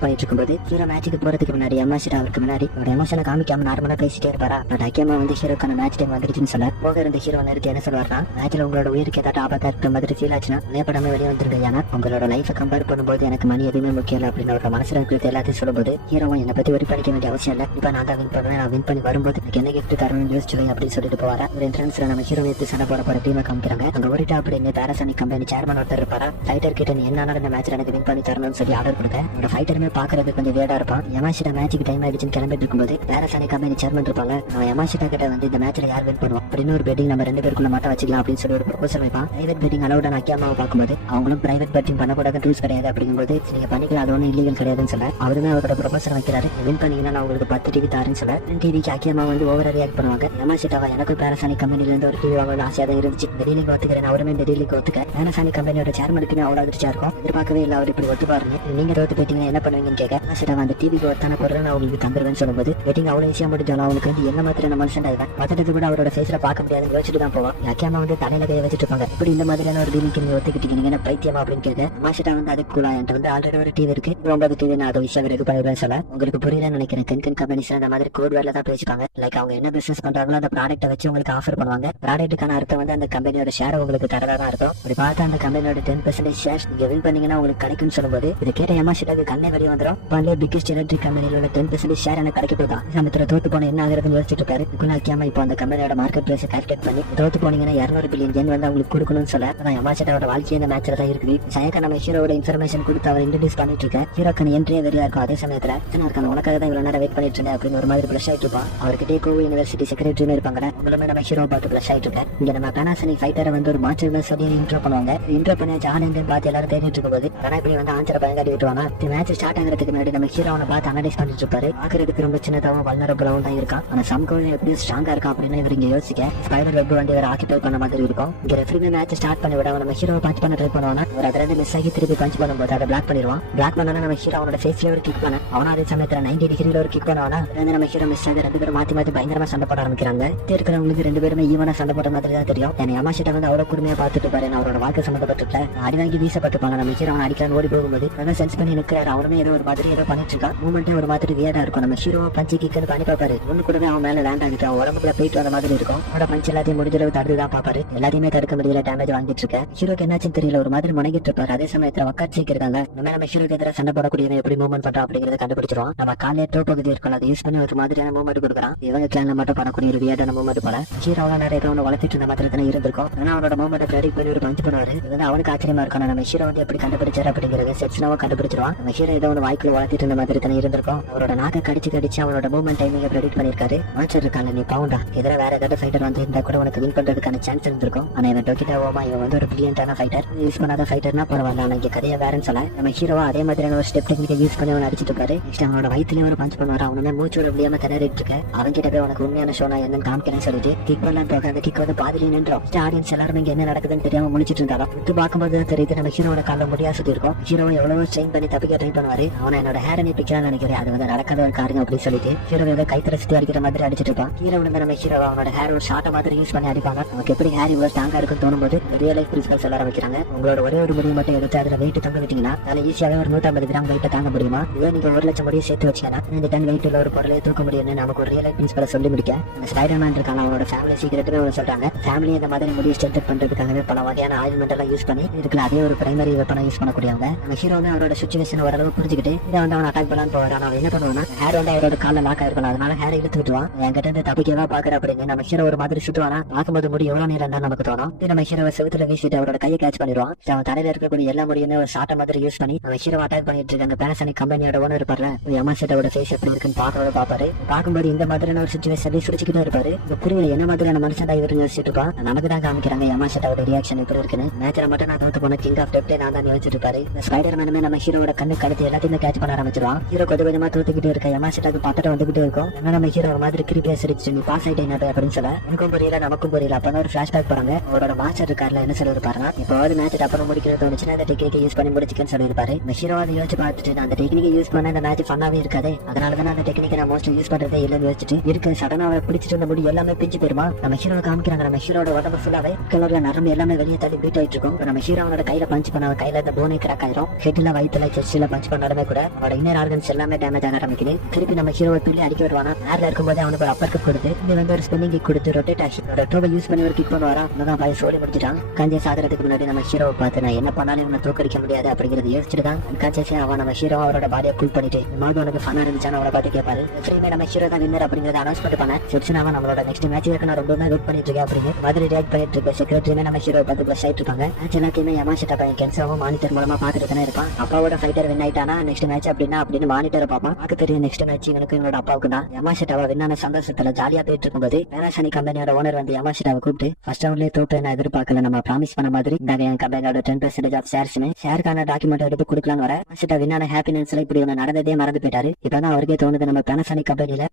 Start பண்ணிட்டு இருக்கும்போது hero மேட்சுக்கு போறதுக்கு முன்னாடி யமாஷிடா அவருக்கு முன்னாடி ஒரு எமோஷனை காமிக்காம நார்மலா பேசிட்டே இருப்பாரா. பட் அக்கியமா வந்து ஹீரோக்கான மேட்ச் டைம் வந்துருச்சுன்னு சொல்ல போக இருந்த ஹீரோ நிறுத்தி என்ன சொல்வார்னா, மேட்ச்ல உங்களோட உயிருக்கு ஏதாவது ஆபத்தா இருக்கிற மாதிரி ஃபீல் ஆச்சுன்னா நேப்படாம வெளியே வந்துருங்க. ஏன்னா உங்களோட லைஃபை கம்பேர் பண்ணும்போது எனக்கு மணி எதுவுமே முக்கியம் இல்லை அப்படின்னு ஒரு மனசுல இருக்கிறது எல்லாத்தையும் சொல்லும்போது ஹீரோவும் என்னை பத்தி ஒரு படிக்க வேண்டிய அவசியம் இல்லை, இப்ப நான் தான் வின் பண்ணுவேன், நான் வின் பண்ணி வரும்போது எனக்கு என்ன கிஃப்ட் தரணும்னு யோசிச்சு அப்படின்னு சொல்லிட்டு போவாரா. ஒரு என்ட்ரன்ஸ்ல நம்ம ஹீரோ எடுத்து சண்டை போட போற டீமை காமிக்கிறாங்க. அங்க ஓடிட்டா அப்படின்னு பேராசானிக் கம்பெனி சேர்மன் ஒருத்தர் இருப்பாரா. ஃபைட்டர் கிட்ட நீ என்ன இந்த மேட்ச்ல எனக்கு வின் பண்ணி தரணும்னு சொல்லி ஆர்டர் கொடுக்க ஒரு ஃபைட்டருமே பாக்குறது கொஞ்சம் வேடா இருப்பான். யமாஷிடா மேட்சுக்கு டைம் ஆயிடுச்சுன்னு கிளம்பிட்டு இருக்கும்போது பேராசானிக் கம்பெனி சேர்மன் இருப்பாங்க. நம்ம யமாஷிடா கிட்ட வந்து இந்த மேட்ச்ல யார் வின் பண்ணுவோம் அப்படின்னு ஒரு பெட்டிங் நம்ம 2 பேருக்குள்ள மட்டும் வச்சுக்கலாம் அப்படின்னு சொல்லி ஒரு ப்ரொபோசல் வைப்பான். பிரைவேட் பெட்டிங் அலௌடான அக்கியாமாவை பார்க்கும்போது அவங்களும் பிரைவேட் பெட்டிங் பண்ணக்கூடாது ரூல்ஸ் கிடையாது அப்படிங்கும்போது நீங்க பண்ணிக்கலாம், அது ஒன்றும் இல்லீகல் கிடையாதுன்னு சொல்ல அவருமே அவரோட ப்ரொபோசல் வைக்கிறாரு. வின் பண்ணீங்கன்னா நான் உங்களுக்கு 10 டிவி தாருன்னு சொல்ல டிவிக்கு அக்கியாமா வந்து ஓவரா ரியாக்ட் பண்ணுவாங்க. யமாஷிடாவா எனக்கும் பேராசானிக் கம்பெனில இருந்து ஒரு டிவி வாங்கணும் ஆசையா தான் இருந்துச்சு, டெல்லிக்கு ஒத்துக்கிறேன், அவருமே டெல்லிக்கு ஒத்துக்க பேராசானிக் கம்பெனியோட சேர்மனுக்குமே அவ்வளோ அதிர்ச்சியா இருக்கும். எதிர்பார்க்கவே இல்லை அவர் இப்படி ஒத்துப்பாருங்க. நீங்க தோத்து போயிட்டீங்கன்னா என்ன பண்ணுவீங்கன்னு கேட்க யமாஷிடாவா அந்த டிவிக்கு ஒருத்தான பொருள் நான் உங்களுக்கு தந்துருவேன்னு சொல்லும்போது வெட்டிங் அவ்வளோ ஈஸியா முடிஞ்சாலும் அவங்களுக்கு வந்து என்ன மாதிரியான மனுஷன் ஆயிடுவேன் பத்தட்டு கூட அவரோட ஃபேஸ்ல பார்க்க முடியாதுன்னு யோசிச்சுட்டு தான் போவான். அக்கியாமா வந்து தலையில கையை வச்சுட்டு இருப்பாங்க. இப்படி இந்த மாதிரியான ஒரு டீலுக்கு நீங்க ஒத்துக்கிட்டீங்க என்ன பைத்தியமா அப்படின்னு கேட்க யமாஷிடா வந்து அதுக்கு கூலா என்கிட்ட வந்து ஆல்ரெடி ஒரு டிவி இருக்கு, 9 டிவி நான் அதை விஷயம் ரெடி பண்ணிடுவேன் சொல்ல உங்களுக்கு புரியலன்னு நினைக்கிறேன். தென்கன் கம்பெனிஸ் அந்த மாதிரி கோட் வேர்ல தான் பேசிப்பாங்க. லைக் அவங்க என்ன பிசினஸ் பண்றாங்களோ அந்த ப்ராடக்ட்டை வச்சு உங்களுக்கு ஆஃபர் பண்ணுவாங்க. ப்ராடக்ட்டுக்கான அர்த்தம் வந்து அந்த கம்பெனியோட ஷேர் உங்களுக்கு தரதா தான் இருக்கும். அப்படி பார்த்தா அந்த கம்பெனியோட 10% ஷேர்ஸ் நீங்க வின் பண்ணீங்கன்னா உங்களுக்கு கிடைக்கும்னு சொல்லும்போது இது கேட்ட யமாஷிடாக்கு கண்ணே வெளியே வந்துடும். இப்போ பிகெஸ்ட் எலக்ட்ரிக் கம்பெனியோட 10% ஷேர் எனக்கு கிடைக்க போதா சமயத்துல தோத்து போன என்ன ஆகுறதுன்னு யோசிச்சுட்டு இருக்காரு. இதுக்குள்ள அக்கியாமா இப்போ அந்த கம்பெனியோட மார்க்கெட் பிரைஸ் கால்குலேட் பண்ணி தோத்து போனீங்கன்னா 200 பில்லியன் yen வந்து அவங்களுக்கு கொடுக்கணும்னு சொல்ல அதான் யமாஷிடாவோட வாழ்க்கையை இந்த மேட்ச்ல தான் இருக்குது. சயக்க நம்ம ஹீரோட இன்ஃபர்மேஷன் கொடுத்து அவர் இன்ட்ரடியூஸ் பண்ணிட்டு இருக்க ஹீரோக்கான என்ட்ரியே வெறியா இருக்கும். அதே சமயத்துல உனக்காக தான் இவ்வளவு நேரம் வெயிட் பண்ணிட்டு இருந்தேன் அப்படின்னு ஒரு மாதிரி பிளஷ் ஆயிட்டு இருப்பான். அவர்கிட்டே கோவை யூனிவர்சிட்டி செக்ரட்டரியும் இருப்பாங்க. உங்களுமே நம்ம ஹீரோ பார்த்து பிளஷ் ஆயிட்டு இருக்கேன். இங்க நம்ம பேனாசனிக் ஃபைட்டரை வந்து ஒரு மாற்று சொல்லி இன்ட்ரோ பண்ணுவாங்க. இன்ட்ரோ பண்ணி ஜான் பார்த்து எல்லாரும் தேடிட்டு இருக்கும்போது ஆனா இப்படி வந்து ஆன்சரை பயங்காட்டி விட்டுவாங்க. இந்த மேட்ச் ஸ்டார்ட் ஆகிறதுக்கு முன்னாடி நம்ம ஹீரோ அவனை பார்த்து அனலைஸ் பண்ணிட்டு இருப்பாரு. பாக்குறதுக்கு ரொம்ப சின்னதாகவும் வல்னரபிளாவும் தான் இருக்கான். ஆனா சம்கோவில் எப்படி ஸ்ட்ராங்கா இருக்கான் அப்படின்னு இவர் இங்க யோசிக்க ஸ்பைடர் வெப் வண்டி வேற ஆக்கிபை பண்ண மாதிரி இருக்கும். இங்க ரெஃப்ரிமே மேட்ச் ஸ்டார்ட் பண்ணி விட நம்ம ஹீரோ பஞ்ச் பண்ண ட்ரை பண்ணுவானா ஒரு அதில் மிஸ் ஆகி திருப்பி பஞ்ச் பண்ணும்போது அதை பிளாக் பண்ணிடுவான். பிளாக் பண்ணா நம்ம ஹீரோ அவனோட ஃபேஸ்ல ஒரு கிக் பண்ண அவனா அதே சமயத்துல 90 டிகிரில ஒரு கிக் பண்ணுவானா நம்ம ஹீரோ மிஸ் ஆகி 2 பேரும் மாத்தி மாத்தி பயங்கரமா சண்டை போட ஆரம்பிக்கிறாங்க. இருக்கிறவங்களுக்கு 2 பேருமே ஈவனா சண்டை போட்ட மாதிரி தான் தெரியும். என் யமாஷிடா வந்து அவ்வளவு கூர்மையா பார்த்துட்டு பாரு அவரோட வாழ்க்கை சம்பந்தப்பட்டு அடி வாங்கி வீசப்பட்டுப்பாங்க. நம்ம ஹீரோ அவன் அடிக்கலாம் ஓடி போகும்போது அதான் சென்ஸ் பண்ணி நிற்கிறாரு. அவருமே ஏதோ ஒரு மாதிரி ஏதோ பண்ணிட்டு இருக்கான். மூமெண்டே ஒரு மாதிரி வியர்டா இருக்கும். நம்ம ஹீரோ பஞ்சு கிக்குன்னு பண்ணி பாப்பாரு. ஒண்ணு கூடவே அவன் மேல லேண்ட் ஆகிட்டு அவன் உடம்புல போயிட்டு வந்த மாதிரி இருக்கும். அவனோட பஞ்ச் எல்லாத்தையும் முடிஞ்சளவு தடுத்துதான் பாப்பாரு. எல்லாத்தையுமே தடுக்க முடியல, டேமேஜ் வாங்கிட்டு இருக்க. ஹீரோக்கு என்னாச்சுன்னு தெரியல, ஒரு மாதிரி முனைகிட்டு இருப்பாரு. அதே சமயத்துல வக்காட்சிக்கு இருக்காங்க. நம்ம ஹீரோக்கு எதிராக சண்டை போடக்கூடியவன் எப்படி மூவ்மெண்ட் பண்றான் அப்படிங்கறத கண்டுபிடிச்சிருவான். நம்ம காலே டோ பகுதி இருக்கும், அதை யூஸ் பண்ணி ஒரு மாதிரியான மூவ்மெண்ட் கொடுக்குறான். இவங்க கிளான்ல மட்டும் பண்ணக்கூடிய ஒரு வியர்டான மூவ்மெண்ட் போல ஹீரோவா நிறைய ஒன்று வளர்த்திட்டு இருந்த மாதிரி தானே இருந்திருக்கும். ஆனா அவனோட மூவ்மெண்ட் ப்ரெடிக்ட் பண்ணி ஒரு பஞ்ச் பண்ணுவாரு. இது வந்து அவனுக்கு ஆச்சரியமா இருக்கும். நம்ம ஹீரோ வந்து எப்படி கண்டுபிடிச்சாரு அப்படிங்கிறது செட்ஸ்னாவா கண்டுபிடிச்சிருவான். நம்ம ஹீரோ ஏதோ ஒன்று வாய்க்குள்ள வளர்த்திட்டு இருந்த மாதிரி தானே இருந்திருக்கும். அவரோட நாக்க கடிச்சு அவனோட மூவ்மெண்ட் டைமிங்க ப்ரெடிக்ட் பண்ணிருக்காரு. மாஸ்டர் இருக்காங்க நீ பவுண்டா எதிராக வேற ஏதாவது ஃபைட்டர் வந்து இருந்தா கூட உனக்கு வின் பண்றதுக்கான சான்ஸ் இருந்திருக்கும். ஆனா இவன் டோக்கிட்டாவோமா இவன் வந்து ஒரு பிரில்லியன்டான ஃபைட்டர், யூஸ் பண்ணாத ஃபைட்டர்னா பரவாயில்ல. ஆனா இங்க கதையா வேறன்னு சொல்ல நம்ம ஹீரோவா அதே மாதிரியான ஒரு ஸ்டெப் டெக்னிக்கை யூஸ் பண்ணி அவன் அடிச்சிட்டு இருக்காரு. நெக்ஸ்ட் அவனோட வயிற்றுலயும் ஒரு பஞ்ச் பண்ணுவாரு. அவனுமே மூச்சோட முடியாம திணறிட்டு இருக்க அவன் கிட்ட போய் உனக்கு உண்மையான ஷோனா என்னன்னு காமிக்கிறேன்னு சொல்லிட்டு கிக் பண்ணலாம் போக அந்த கிக் வந்து பாதிலே நின்றோம். ஆடியன்ஸ் எல்லாரும் இங்க என்ன நடக்குதுன்னு தெரியாம முடிச்சிட்டு இருந்தாலும் இது பார்க்கும்போது தெரியுது நம்ம ஹீரோட கால முடியா சுத்தி இருக்கும். ஹீரோ எவ்வளவு ஸ்ட்ரெயின் பண்ணி தப்பிக்க ட்ரை பண்ணுவாரு. அவன் என்னோட ஹேர் நீ பிக்கிறான்னு நினைக்கிறேன், அது வந்து நடக்காத ஒரு காரியம் அப்படின்னு சொல்லிட்டு ஹீரோ கைத்தல சுத்தி அடிக்கிற மாதிரி அடிச்சிட்டு இருப்பான். ஹீரோ வந்து நம்ம ஹீரோ அவனோட ஹேர் ஒரு ஷார்ட் மாதிரி யூஸ் பண்ணி அடிப்பாங்க. நமக்கு எப்படி ஹேர் இவ்வளவு ஸ்ட்ராங்கா இருக்குன்னு தோணும் போது ரியல் லைஃப் பிரின்சிபல் சொல்ல ஆரம்பிக்கிறாங்க. உங்களோட ஒரே ஒரு முடிவு மட்டும் எடுத்து அதுல வெயிட் தங்க விட்டீங்கன்னா அதை ஈஸியாவே ஒரு 150 கிராம் வெயிட்ட தாங்க முடியுமா? இதே நீங்க 1 லட்சம் முடிய சேர்த்து வச்சீங்கன்னா இந்த 10 வெயிட் உள்ள ஒரு பொருளை தூக்க முடியும்னு நமக்கு ஒரு ரியல் லைஃப் பிரின்சிபலை சொல்லி முடிக்க அந்த ஸ்பைடர்மேன் இருக்காங்க. அவனோட ஃபேமிலி சீக்கிரட்டுமே ஒன்று சொல்றாங்க. ஃபேமிலி இந்த மாதிரி முடிய ஸ்ட்ரென்த் பண்றதுக்காகவே பல வகையான ஆயில்மெண்ட் எல்லாம் யூஸ் பண்ணி இதுக்குள்ள அதே ஒரு பிரைமரி வெப்பனை யூஸ் பண்ணக்கூடியவங்க. நம்ம ஹீரோ வந்து அவரோட சுச்சுவேஷன் ஓரளவு புரிஞ்சுக்கிட்டு இதை வந்து அவன் அட்டாக் பண்ணலான்னு போவாரு. அவன் என்ன பண்ணுவான்னா ஹேர் வந்து அவரோட கால லாக் ஆயிருக்கணும், அதனால ஹேர் இழுத்து விட்டுவான். என்கிட்ட இருந்து தப்பிக்கவா பாக்குற அப்படின்னு நம்ம ஹீரோ ஒரு மாதிரி சுட்டுவானா பார்க்கும்போது முடி எவ்வளவு நேரம் தான் நமக்கு தோணும். நம்ம ஹீரோவை செவுத்துல வீசிட்டு அவரோட கையை கேட்ச் பண்ணிடுவான். அவன் தலையில இருக்கக்கூடிய எல்லா முடியுமே ஒரு ஷார்ட் மாதிரி யூஸ் பண்ணி நம்ம ஹீரோ அட்டாக் பண்ணிட்டு இருக்காங்க. பேனாசோனிக் கம்பெனியோட ஓனர் இருப்பாரு யமாஷிடாவோட ஃபேஸ் எப்படி இருக்குன்னு பாப்பாரு. பார்க்கும்போது இந்த மாதிரியான ஒரு சுச்சுவேஷன் சுடிச்சுக்கிட்டே இருப்பாரு. புரியல என்ன மாதிரியான மனுஷன் தான் இவரு யோசிச்சுட்டு இருப்பான். நமக்கு தான் காமிக்கிறாங்க யமாஷிடாவோட ரியாக்ஷன் எப்படி இருக்குன்னு. மேட்ச்ல மட்டும் நான் தோத்து போன கிங் ஆஃப் டெப்டே நான் தான் யோசிச்சுட்டு இருப்பாரு. ஸ்பைடர் மேனுமே நம்ம ஹீரோட கண்ணு கடுத்து எல்லாத்தையுமே கேட்ச் பண்ண ஆரம்பிச்சிருவான். ஹீரோ கொஞ்சம் கொஞ்சமா தோத்துக்கிட்டே இருக்க யமாஷிடாக்கு பத்தட்ட வந்துகிட்டே இருக்கும். நம்ம ஹீரோ மாதிரி கிரிப்பியா சிரிச்சு நீ பாஸ் ஆயிட்டேன் அப்படின்னு சொல்ல எனக்கும் புரியல நமக்கும் புரியல. அப்ப ஒரு பிளாஷ்பேக் போறாங்க. அவரோட மாஸ்டர் இருக்காருல என்ன சொல்லிருப்பாருன்னா இப்போ மேட்ச் அப்புறம் முடிக்கிறது தோணுச்சுன்னா அந்த டெக்னிக்கை யூஸ் பண்ணி முடிச்சுக்கன்னு சொல்லிருப்பாரு. ஹீரோ அதை யோசிச்சு பார்த்துட்டு அந்த டெக்னிக்கை யூஸ் பண்ண இந்த மேட்ச் ஃபன்னாவே இருக்காது, அதனால தான் அந்த டெக்னிக்கை நான் மோஸ்ட்லி யூஸ் பண்றதே இல்லைன்னு யோசிச்சுட்டு இருக்கு. சடனா அவரை பிடிச்சிட்டு இருந்த முடி எல்லாமே பிஞ்சு போயிருமா. நம்ம ஹீரோ காமிக்கிறாங்க. நம்ம ஹீரோட உடம்பு ஃபுல்லாவே கலர்ல நரம்பு எல்லாமே வெளியே தள்ளி பீட் ஆயிட்டு இருக்கும். நம்ம ஹீரோ அவனோட கையில பஞ்ச் பண்ண கையில இந்த போனே கிராக் ஆயிரும். ஹெட்ல வயிற்றுல செஸ்ட்ல பஞ்ச் பண்ண இருந்தாலுமே கூட அவனோட இன்னர் ஆர்கன்ஸ் எல்லாமே டேமேஜ் ஆக ஆரம்பிக்குது. திருப்பி நம்ம ஹீரோவை துள்ளி அடிக்க வருவானா, நேரில் இருக்கும்போது அவனுக்கு ஒரு அப்பர் கிக் கொடுத்து இது வந்து ஒரு ஸ்பின்னிங் கிக் கொடுத்து ரொட்டேட் ஆகி ட்ரோவை யூஸ் பண்ணி ஒரு கிக் பண்ணுவாரா. அதான் பாய் சோழி முடிச்சிட்டான். காஞ்சே சாகிறதுக்கு முன்னாடி நம்ம ஹீரோவை பார்த்து நான் என்ன பண்ணாலும் இவனை தோக்கடிக்க முடியாது அப்படிங்கிறது யோசிச்சுட்டு தான் அன்கான்சியஸா அவன் நம்ம ஹீரோ அவரோட பாடியை கூல் பண்ணிட்டு இந்த மாதிரி உனக்கு ஃபன்னா இருந்துச்சான்னு அவனை பார்த்து கேட்பாரு. ஃப்ரீமே நம்ம ஹீரோ தான் வின்னர் அப்படிங்கிறத அனௌன்ஸ்மெண்ட் பண்ண செப்ஷனாவா நம்மளோட நெக்ஸ்ட் மேட்ச் நான் ரொம்ப வெயிட் பண்ணிட்டு இருக்கேன் அப்படின்னு மாதிரி ரியாக்ட் பண்ணிட்டு இருக்க செக்ரட்டரியுமே நம்ம ஹீரோ பார்த்து ப்ளஸ் ஆயிட்டு இருப்பாங்க. மேட்ச் எல்லாத்தையுமே யமாஷிட்டா பையன் கென்சாவும் மானிட்டர் மூலமா பார்த்துட்டு தானே இருப்பான். அப்பாவோட ஃபைட்டர் வின் ஆயிட்டானா நெக்ஸ்ட் மேட்ச் அப்படின்னு மானிட்டரை பார்ப்பான். பார்க்க தெரியும் நெக்ஸ்ட் மேட்ச் இவனுக்கு என்னோட அப்பாவுக்கு தான். யமாஷிட்டாவை வின்னான சந்தோஷத்துல ஜாலியா போயிட்டு இருக்கும்போது பேனாசானி கம்பெனியோட ஓனர் வந்து யமாஷிட்டாவை கூப்பிட்டு ஃபர்ஸ்ட் ரவுண்ட்லயே தோப்பு நான் எதிர்பார்க்கல, நம்ம ப்ராமிஸ் பண்ண மாதிரி இந்த என் கம்பெனியோட 10% ஆஃப் ஷேர்ஸ்மே ஷேருக்கான டாக்குமெண்ட் எடுத்து கொடுக்கலான்னு வர யமாஷிட்டா வின்னான ஹாப்பினஸ்ல இப்படி ஒன்று நடந்ததே மறந்து போயிட்டாரு. இப்பதான் அவருக்கே தோணுது நம்ம பேனாசானி கம்பெனியில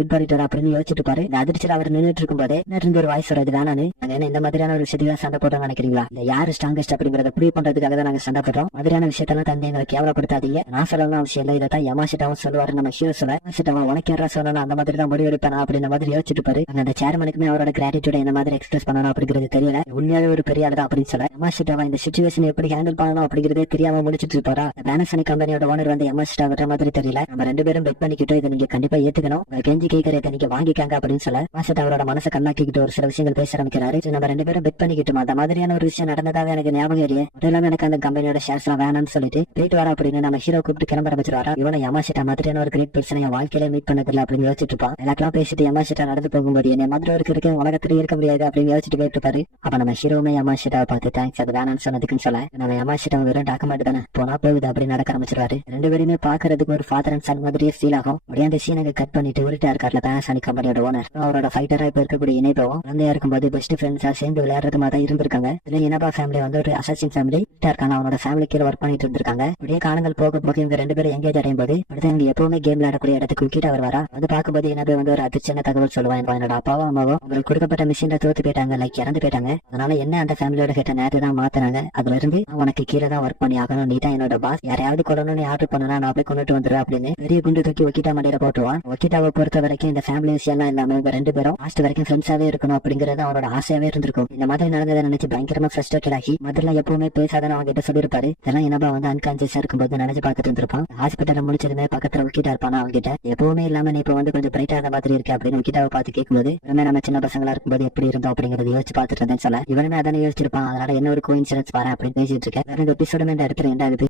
வின் பண்ணிட்டு அப்படின்னு யோசிச்சுட்டு பாரு. இந்த அதிர்ச்சியில் அவர் நின்றுட்டு இருக்கும் போதே இருந்து ஒரு வாய்ஸ் வருது வேணான்னு. நாங்க இந்த மாதிரியான ஒரு விஷயத்துக்கு சண்டை போட்டோம் நினைக்கிறீங்களா, இல்ல யாரு ஸ்ட்ராங்கஸ்ட் அப்படிங்கறத புரிய பண்றதுக்காக தான் நாங்க சண்டை போடுறோம். மாதிரியான விஷயத்தெல்லாம் தந்தை எங்களை கேவலப்படுத்தாதீங்க. நான் சொல்லலாம் அவசியம் இல்லை, இதான் யமாஷிட்டாவும் சொல்லுவாரு நம்ம ஹீரோ சொல்ல. யமாஷிட்டாவை உனக்கு யாரா சொல்லணும் அந்த மாதிரி தான் முடிவு எடுப்பேன் அப்படின்ற மாதிரி யோசிச்சுட்டு பாரு. அந்த சேர்மனுக்குமே அவரோட கிராட்டிடியூட இந்த மாதிரி எக்ஸ்பிரஸ் பண்ணணும் அப்படிங்கிறது தெரியல. உண்மையாவே ஒரு பெரிய ஆள் தான் அப்படின்னு சொல்ல யமாஷிட்டாவை இந்த சிச்சுவேஷன் எப்படி ஹேண்டில் பண்ணணும் அப்படிங்கறதே தெரியாம முடிச்சிட்டு இருப்பாரா. பேனாசானி கம்பெனியோட ஓனர் வந்து யமாஷிட்டா வர மாதிரி தெரியல. நம்ம ரெண்டு பேரும் பெட் பண்ணிக்கிட்டோம், இதை நீங்க கண்டிப்பா ஏத்துக்கணும், கெஞ்சி கேட்கறத நீங்க வாங்கிக்காங்க அப்படின்னு சொல்ல மாசத்தை அவரோட மனசை கண்ணாக்கிட்டு ஒரு சில விஷயங்கள் பேச ஆரம்பிக்கிறாரு. நம்ம ரெண்டு பேரும் பெட் பண்ணிக்கிட்டோம், அந்த மாதிரியான ஒரு விஷயம் நடந்ததாவே எனக்கு ஞாபகம் இல்லையே, மட்டும் இல்லாம எனக்கு அந்த கம்பெனியோட ஷேர்ஸ் எல்லாம் வேணாம்னு சொல்லிட்டு போயிட்டு வரா அப்படின்னு நம்ம ஹீரோ கூப்பிட்டு கிளம்ப ஆரம்பிச்சிருவாரா. இவனை யமாஷிட்டா மாதிரியான ஒரு கிரேட் பர்சன் என் வாழ்க்கையில மீட் பண்ணதில்லை அப்படின்னு யோசிச்சுட்டு இருப்பான். எல்லாக்கெல்லாம் பேசிட்டு யமாஷிட்டா நடந்து போகும்போது என்ன மாதிரி ஒரு இருக்க உலகத்திலே இருக்க முடியாது அப்படின்னு யோசிச்சுட்டு போயிட்டு பாரு. அப்ப நம்ம ஹீரோமே யமாஷிட்டாவை பார்த்து தேங்க்ஸ் அது வேணாம்னு சொன்னதுக்குன்னு சொல்ல நம்ம யமாஷிட்டா வெறும் டாக்குமெண்ட் தானே போனா போகுது அப்படின்னு நடக்க ஆரம்பிச்சிருவாரு. ரெண்டு பேருமே பாக்குறதுக்கு ஒரு ஃபாதர் அண்ட் சன் மாதிரியே ஃபீல் ஆகும். அப்படியே அந்த சீனை கட் பண்ணிட்டு உருட்டா இருக்கார்ல பேனாசானி கம்பெனியோட ஓனர், அவரோட ஃபைட்டரா இப்ப இருக்கக்கூடிய இணைப்பவும் குழந்தையா இருக்கும்போது பெஸ்ட் ஃப்ரெண்ட்ஸா சேர்ந்து விளையாடுறது மாதிரி தான் இருந்திருக்காங்க. இதுல இனபா ஃபேமிலி வந்து ஒரு அசாசின் ஃபேமிலி இருக்காங்க, அவனோட ஃபேமிலி கீழே ஒர்க் பண்ணிட்டு இருந்திருக்காங்க. அப்படியே காலங்கள் போக போக இவங்க ரெண்டு பேரும் எங்கேஜ் அடையும் போது அடுத்து இவங்க எப்பவுமே கேம் விளையாடக்கூடிய இடத்துக்கு விக்கிட்டு அவர் வரா. வந்து பார்க்கும்போது இனபே வந்து ஒரு அதிர்ச்சியான தகவல் சொல்லுவான், என்னோட அப்பாவும் அம்மாவும் உங்களுக்கு கொடுக்கப்பட்ட மிஷின்ல தோத்து போயிட்டாங்க, லைக் இறந்து போயிட்டாங்க. அதனால என்ன அந்த ஃபேமிலியோட கிட்ட நேரத்தை தான் மாத்தினாங்க, அதுல இருந்து உனக்கு கீழே தான் ஒர்க் பண்ணி ஆகணும், நீ தான் என்னோட பாஸ், யாரையாவது கொள்ளணும்னு ஆர்டர் பண்ணனா நான் போய் கொண்டுட்டு வந்துடுறேன் அப்படின்னு பெரிய குண்டு தூக்கி ஒக்கிட்டா மடியில போட்டுவான். ஒக்கிட்டாவை பொறுத்த வரைக்கும் இந்த ஃபேமிலி விஷயம் எல்லாம் இல்லாம இவங்க ரெண்டு பேரும் லாஸ்ட் வரைக்கும் ஃப்ரெண்ட்ஸாவே இருக்கணும் அப்படிங்கறது அவரோட ஆசையாவே இருந்திருக்கும். இந்த மாதிரி நடந்ததை நினைச்சு பயங்கரமா ஃப்ரஸ்ட்ரேட்டட் ஆகி முதல்ல எப்பவுமே பேசாதன்னு அவங்க கிட்ட சொல்லியிருப்பாரு. இதெல்லாம் என்னபா வந்து அன்கான்சியஸா இருக்கும்போது நினைச்சு பார்த்துட்டு இருந்திருப்பான். ஹாஸ்பிட்டல்ல முடிச்சதுமே பக்கத்துல ஒக்கிட்டா இருப்பானா அவங்க கிட்ட எப்பவுமே இல்லாம நீ இப்ப வந்து கொஞ்சம் பிரைட்டா இருந்த மாதிரி இருக்கு அப்படின்னு ஒக்கிட்டாவை பார்த்து கேட்கும்போது நம்ம சின்ன பசங்களா இருக்கும்போது எப்படி இருந்தோம் அப்படிங்கறது யோசிச்சு பார்த்துட்டு இருந்தேன்னு சொல்ல இவனுமே அதானே யோசிச்சிருப்பான். அதனால என்ன ஒரு கோயின்சிடன்ஸ் பாரு அப்படின்னு பேசிட்டு இருக்கேன். வேற எபிசோடுமே இந்த இடத்துல என்ன ஆகுது.